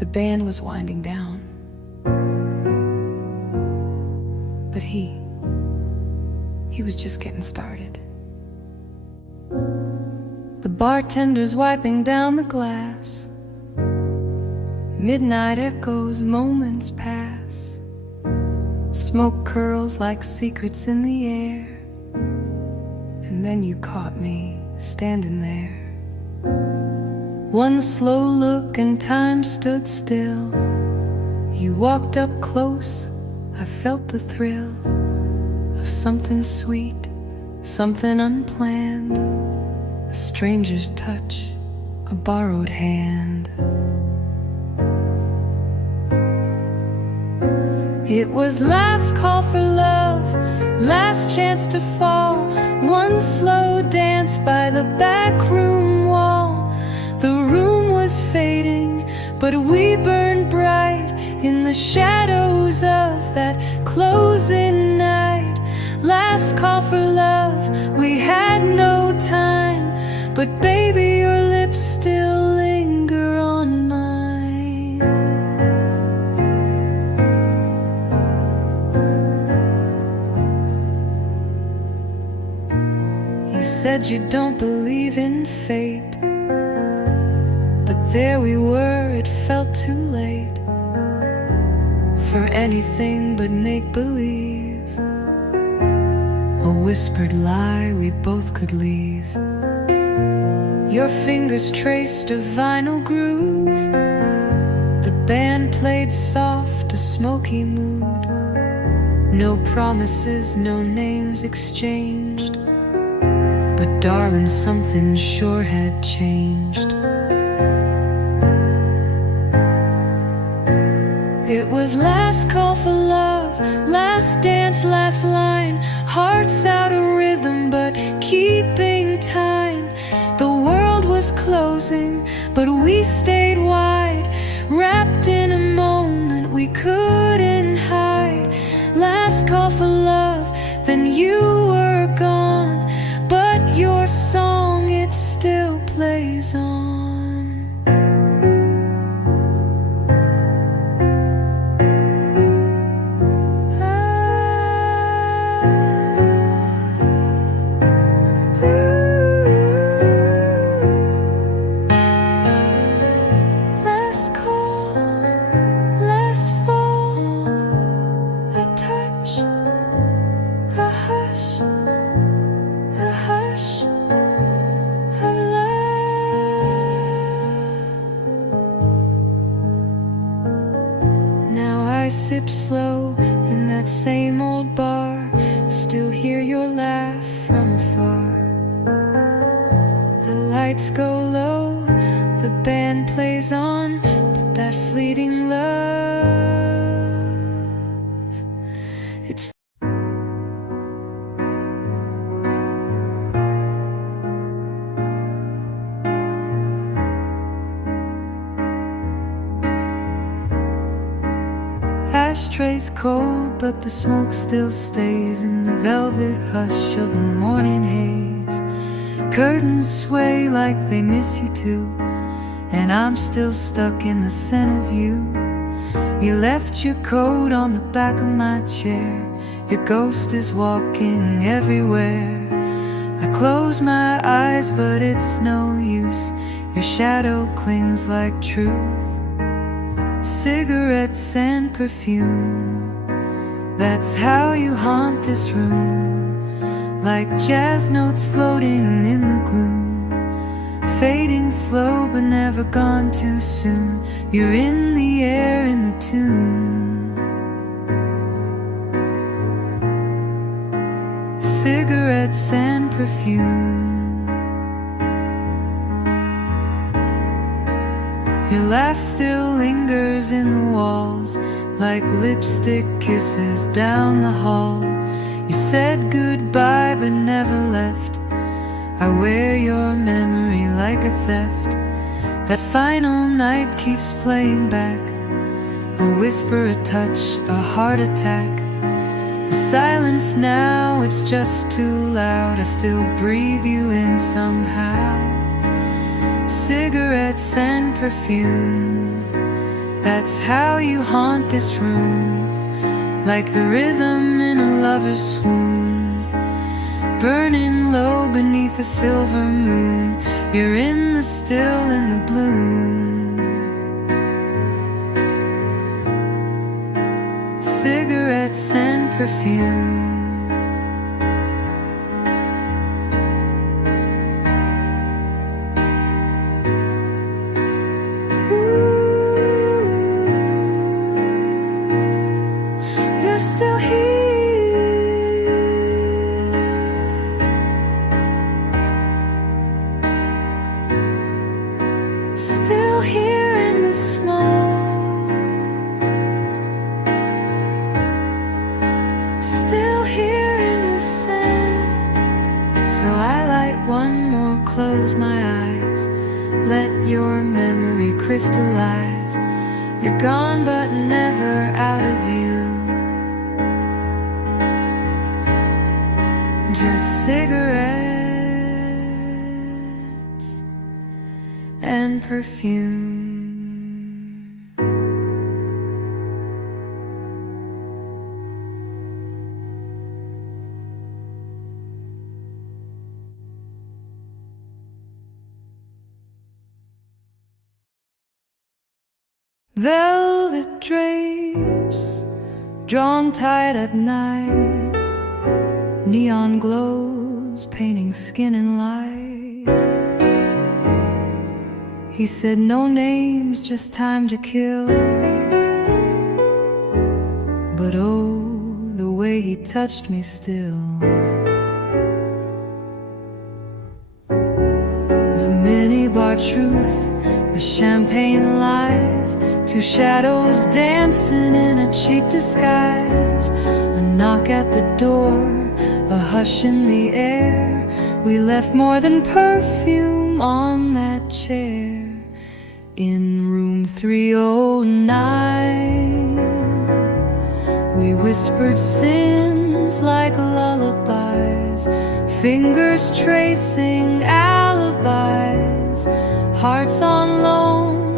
The band was winding down, but he was just getting started. The bartender's wiping down the glass. Midnight echoes, moments pass. Smoke curls like secrets in the air. And then you caught me standing there. One slow look and time stood still. You walked up close, I felt the thrill of something sweet, something unplanned. A stranger's touch, a borrowed hand. It was last call for love, last chance to fall. One slow dance by the back room wall. The room was fading, but we burned bright in the shadows of that closing night. Last call for love, we had no time, but baby, your lips still linger on mine. You said you don't believe in fate, but there we were, it felt too late for anything but make-believe. A whispered lie we both could leave. Your fingers traced a vinyl groove. The band played soft, a smoky mood. No promises, no names exchanged, but darling, something sure had changed. It was last call for love, last dance, last line. Hearts out of rhythm, but keeping time. The world was closing, but we stayed wide, wrapped in a moment we couldn't hide. Last call for love, then you were gone, but your song, it still plays on. I sip slow in that same old bar, still hear your laugh from afar. The lights go low, the band plays on, but that fleeting love, it's ashtrays cold, but the smoke still stays in the velvet hush of the morning haze. Curtains sway like they miss you too, and I'm still stuck in the scent of you. You left your coat on the back of my chair. Your ghost is walking everywhere. I close my eyes, but it's no use. Your shadow clings like truth. Cigarettes and perfume, that's how you haunt this room. Like jazz notes floating in the gloom, fading slow but never gone too soon. You're in the air, in the tune. Cigarettes and perfume. Your laugh still lingers in the walls, like lipstick kisses down the hall. You said goodbye but never left. I wear your memory like a theft. That final night keeps playing back. A whisper, a touch, a heart attack. The silence now, it's just too loud. I still breathe you in somehow. Cigarettes and perfume, That's how you haunt this room, like the rhythm in a lover's swoon, burning low beneath a silver moon. You're in the still in the bloom. Cigarettes and perfume. Still here, still here in the smoke, still here in the sand. So I light one more, close my eyes, let your memory crystallize. You're gone but never out of view. Just cigarettes and perfume. Velvet drapes drawn tight at night, neon glows painting skin in light. He said no names, just time to kill. But oh, the way he touched me still. The minibar truth, the champagne lies, two shadows dancing in a cheap disguise. A knock at the door, a hush in the air. We left more than perfume on that chair. In room 309, we whispered sins like lullabies, fingers tracing alibis, hearts on loan,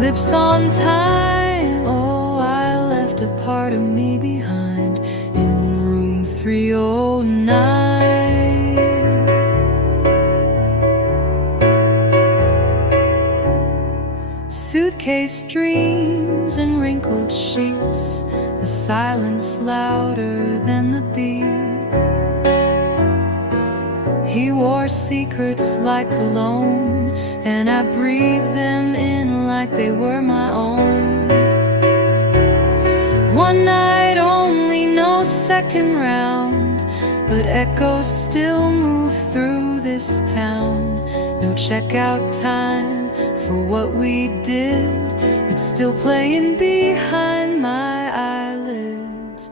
lips on time. Oh, I left a part of me behind in room 309. Suitcase dreams and wrinkled sheets, the silence louder than the beat. He wore secrets like cologne, and I breathed them in like they were my own. One night only, no second round, but echoes still move through this town. No checkout time for what we did, it's still playing behind my eyelids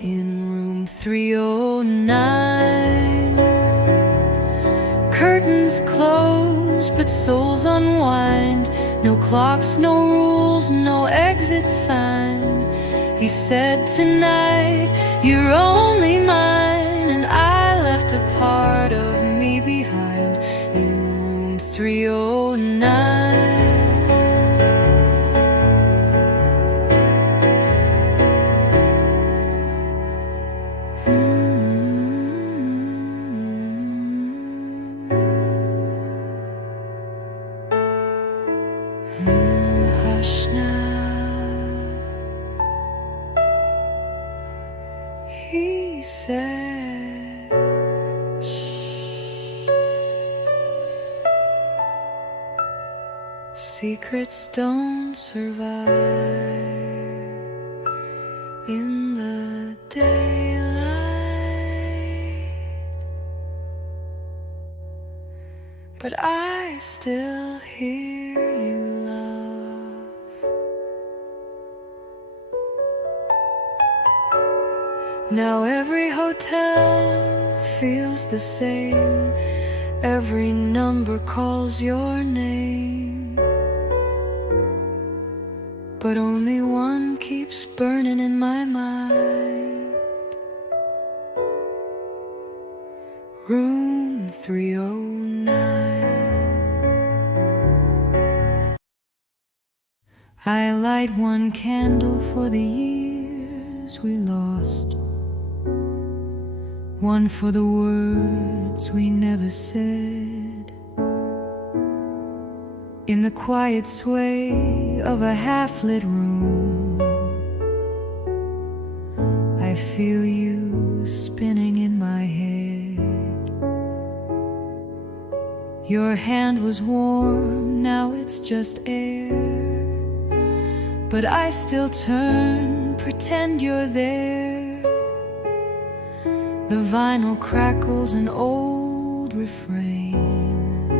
in room 309. Curtains close, but souls unwind. No clocks, no rules, no exit sign. He said tonight, you're only mine, and I left a part of me behind in room 309. Hush now, he said, shh. Secrets don't survive in the daylight, but I still hear you, love. Now every hotel feels the same, every number calls your name, but only one keeps burning in my mind. Room 309. I light one candle for the years we lost, one for the words we never said. In the quiet sway of a half-lit room, I feel you spinning in my head. Your hand was warm, now it's just air. But I still turn, pretend you're there. The vinyl crackles an old refrain,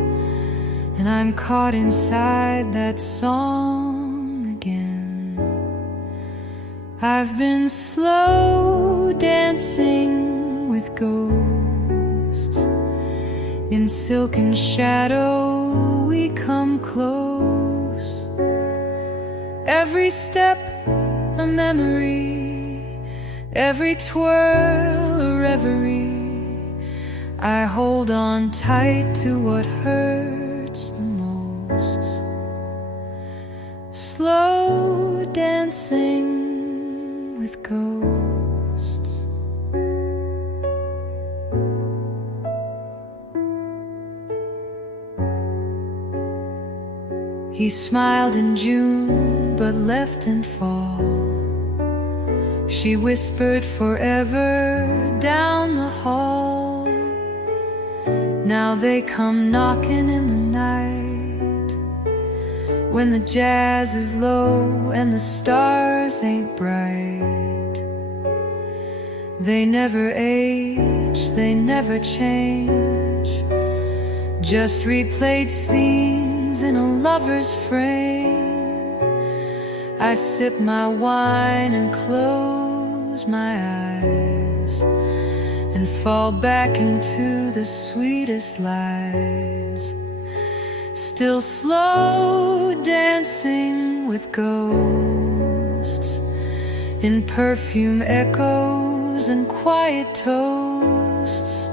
and I'm caught inside that song again. I've been slow dancing with ghosts. In silken shadow we come close. Every step a memory, every twirl a reverie. I hold on tight to what hurts the most. Slow dancing with ghosts. He smiled in June, but left in fall. She whispered forever down the hall. Now they come knocking in the night, when the jazz is low and the stars ain't bright. They never age, they never change, just replayed scenes in a lover's frame. I sip my wine and close my eyes, and fall back into the sweetest lies. Still slow dancing with ghosts, in perfume echoes and quiet toasts.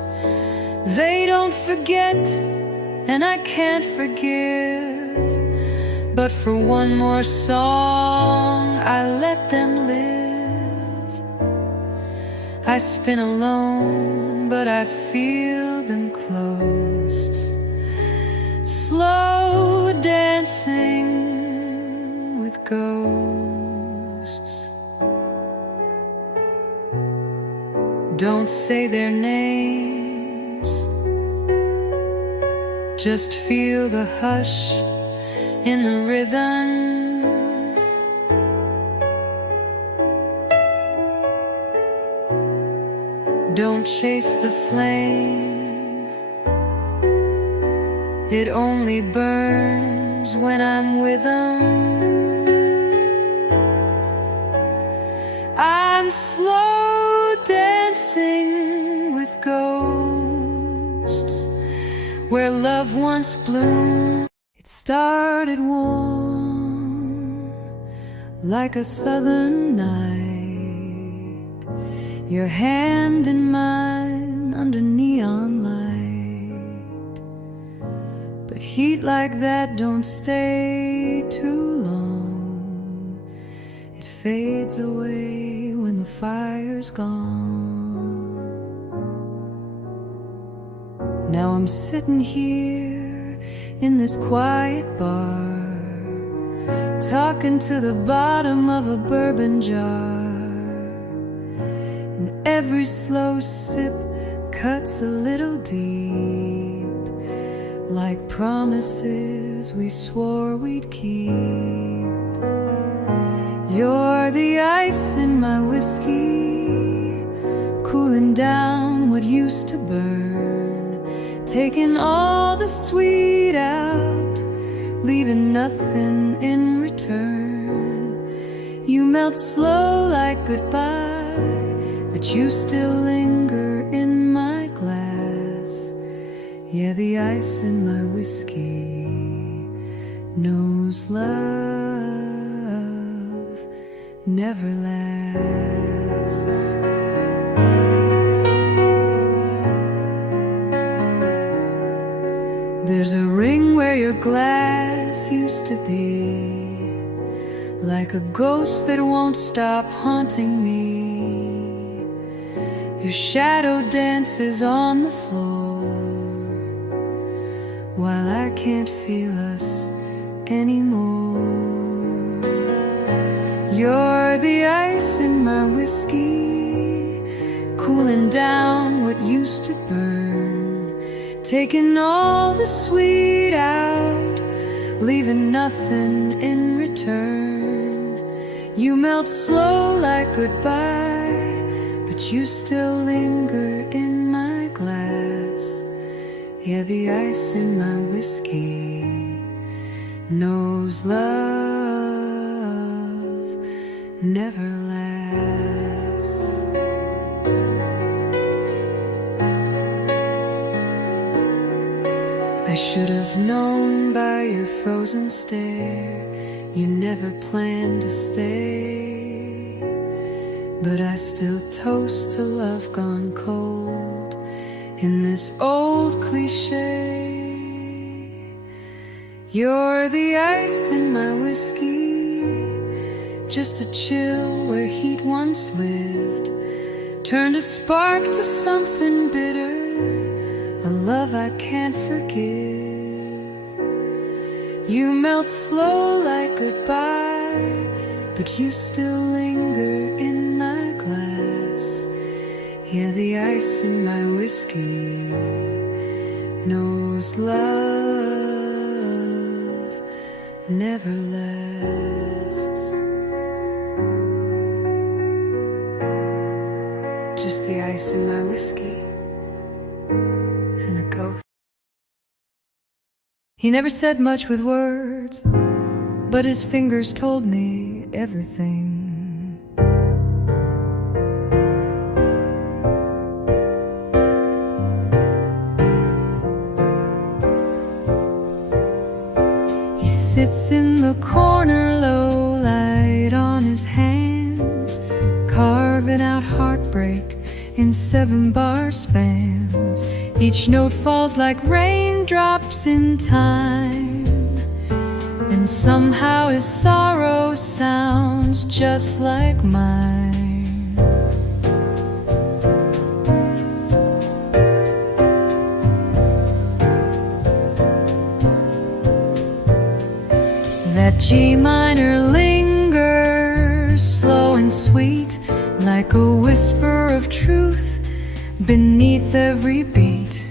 They don't forget, and I can't forgive, but for one more song I let them live. I spin alone, but I feel them close. Slow dancing with ghosts. Don't say their names, just feel the hush in the rhythm. Don't chase the flame, it only burns when I'm with them. I'm slow dancing with ghosts, where love once bloomed. It started warm, like a southern night. Your hand in mine under neon light. But heat like that don't stay too long. It fades away when the fire's gone. Now I'm sitting here in this quiet bar, talking to the bottom of a bourbon jar. And every slow sip cuts a little deep, like promises we swore we'd keep. You're the ice in my whiskey, cooling down what used to burn, taking all the sweet out, leaving nothing in return. You melt slow like goodbye, but you still linger in my glass. Yeah, the ice in my whiskey knows love never lasts. There's a ring where your glass used to be, like a ghost that won't stop haunting me. Your shadow dances on the floor while I can't feel us anymore. You're the ice in my whiskey, cooling down what used to burn, taking all the sweet out, leaving nothing in return. You melt slow like goodbye, but you still linger in my glass. Yeah, the ice in my whiskey knows love never lasts. I should have known by your frozen stare you never planned to stay, but I still toast to love gone cold in this old cliche. You're the ice in my whiskey, just a chill where heat once lived, turned a spark to something bitter, a love I can't forgive. You melt slow like goodbye, but you still linger in my glass. Yeah, the ice in my whiskey knows love never lasts. Just the ice in my whiskey and the ghost. He never said much with words, but his fingers told me everything. He sits in the corner, low light on his hands, carving out heartbreak in 7-bar spans. Each note falls like raindrops in time, and somehow his sorrow sounds just like mine. That G minor lingers, slow and sweet, like a whisper of truth beneath every beat.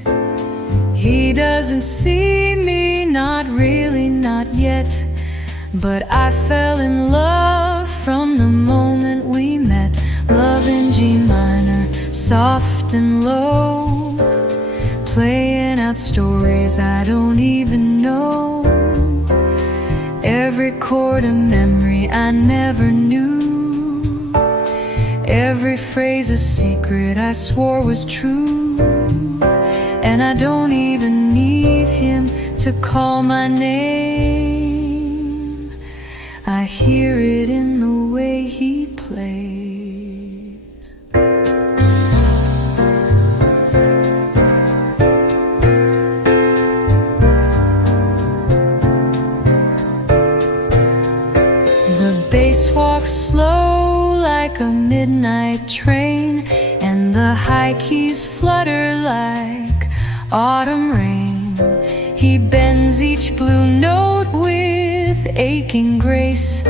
He doesn't see me, not really, not yet, but I fell in love from the moment we met. Love in G minor, soft and low, playing out stories I don't even know. Every chord a memory I never knew, every phrase a secret I swore was true. And I don't even need him to call my name, I hear it in the way he plays. The bass walks slow like a midnight train, and the high keys flutter like autumn rain. He bends each blue note with aching grace,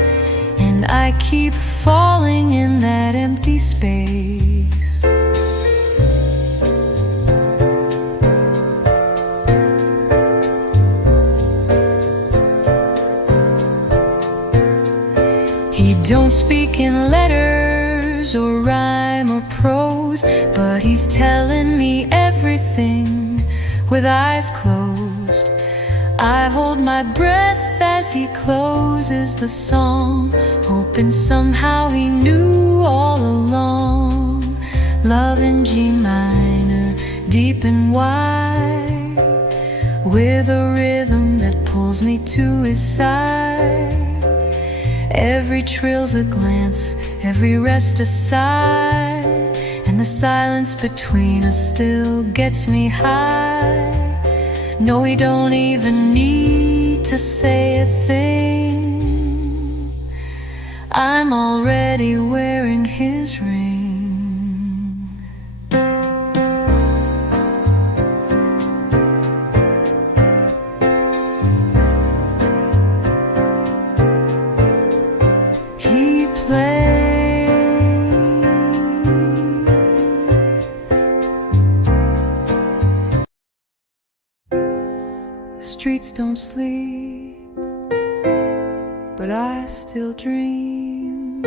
and I keep falling in that empty space. He don't speak in letters or rhyme or prose, but he's telling me everything with eyes closed. I hold my breath as he closes the song, hoping somehow he knew all along. Love in G minor, deep and wide, with a rhythm that pulls me to his side. Every trill's a glance, every rest a sigh, and the silence between us still gets me high. No, we don't even need to say a thing, I'm already wearing his ring. He plays. The streets don't sleep, but I still dream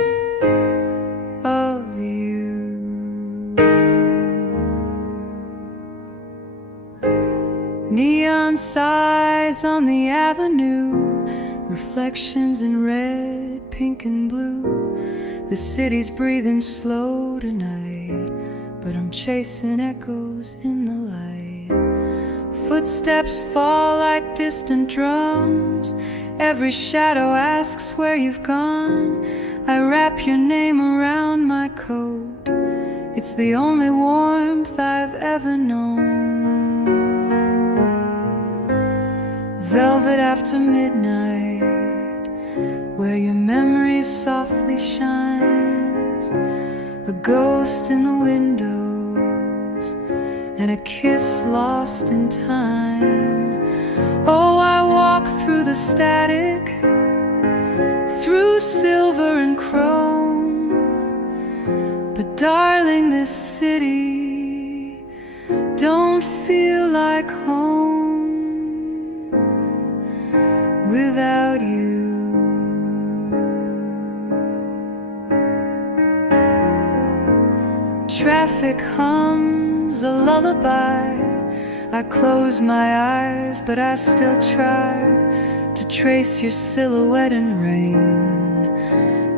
of you. Neon signs on the avenue, reflections in red, pink and blue. The city's breathing slow tonight, but I'm chasing echoes in the light. Footsteps fall like distant drums. Every shadow asks where you've gone. I wrap your name around my coat. It's the only warmth I've ever known. Velvet after midnight, where your memory softly shines. A ghost in the windows, and a kiss lost in time. Oh, I walk through the static, through silver and chrome. But darling, this city don't feel like home without you. Traffic hums a lullaby. I close my eyes, but I still try to trace your silhouette in rain,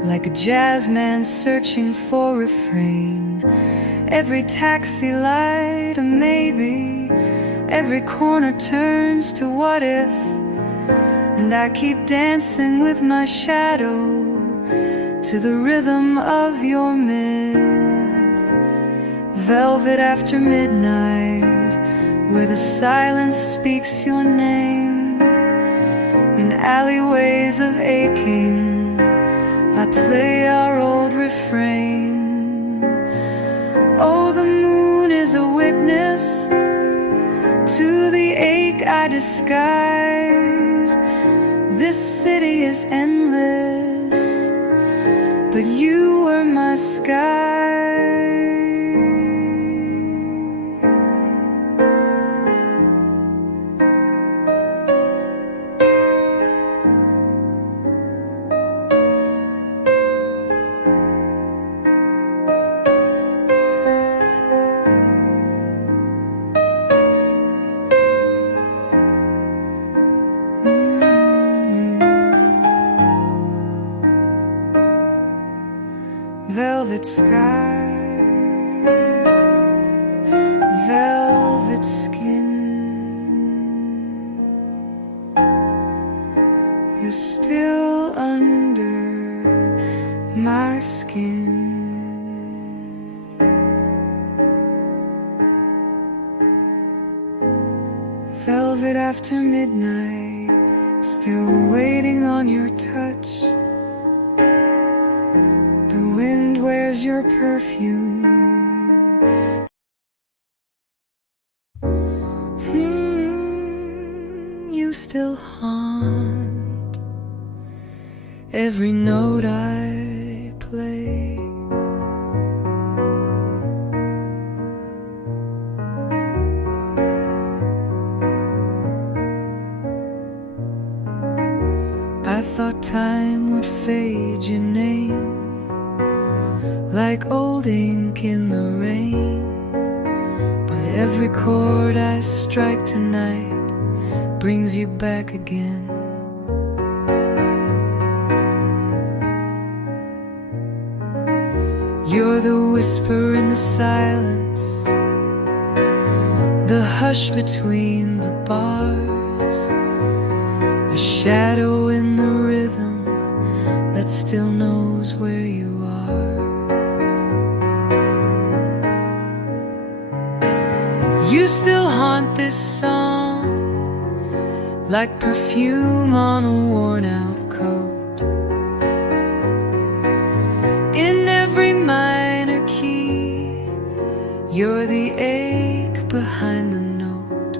like a jazz man searching for refrain. Every taxi light a maybe, every corner turns to what if. And I keep dancing with my shadow to the rhythm of your myth. Velvet after midnight, where the silence speaks your name. In alleyways of aching, I play our old refrain. Oh, the moon is a witness to the ache I disguise. This city is endless, but you were my sky. Velvet sky, velvet skin. You're still under my skin. Velvet after midnight, still waiting on your touch. The wind wears your perfume. You still haunt every note I play. I thought time would fade your name like old ink in the rain. But every chord I strike tonight brings you back again. You're the whisper in the silence, the hush between the bars, a shadow in the rhythm that still knows where you are. You still haunt this song like perfume on a worn out coat. You're the ache behind the note.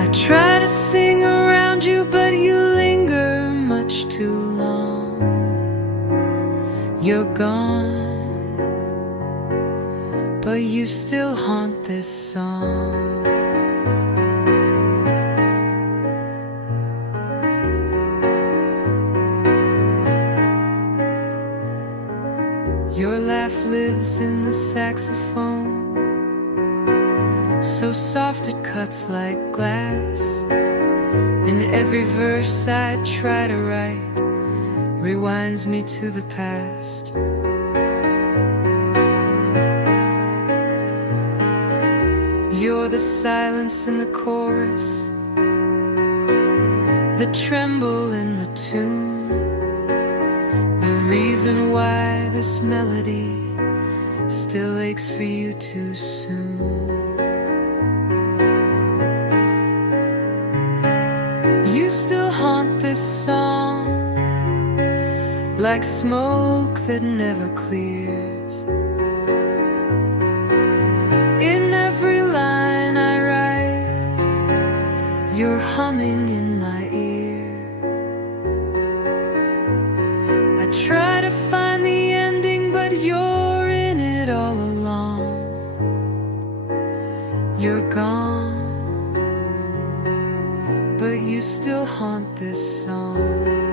I try to sing around you, but you linger much too long. You're gone, but you still haunt this song. Your laugh lives in the saxophone, so soft it cuts like glass. And every verse I try to write rewinds me to the past. You're the silence in the chorus, the tremble in the tune, the reason why this melody still aches for you too soon. You still haunt this song like smoke that never clears. In every line I write, you're humming in my ear. I try to find the ending, but you're in it all along. You're gone, but you still haunt this song.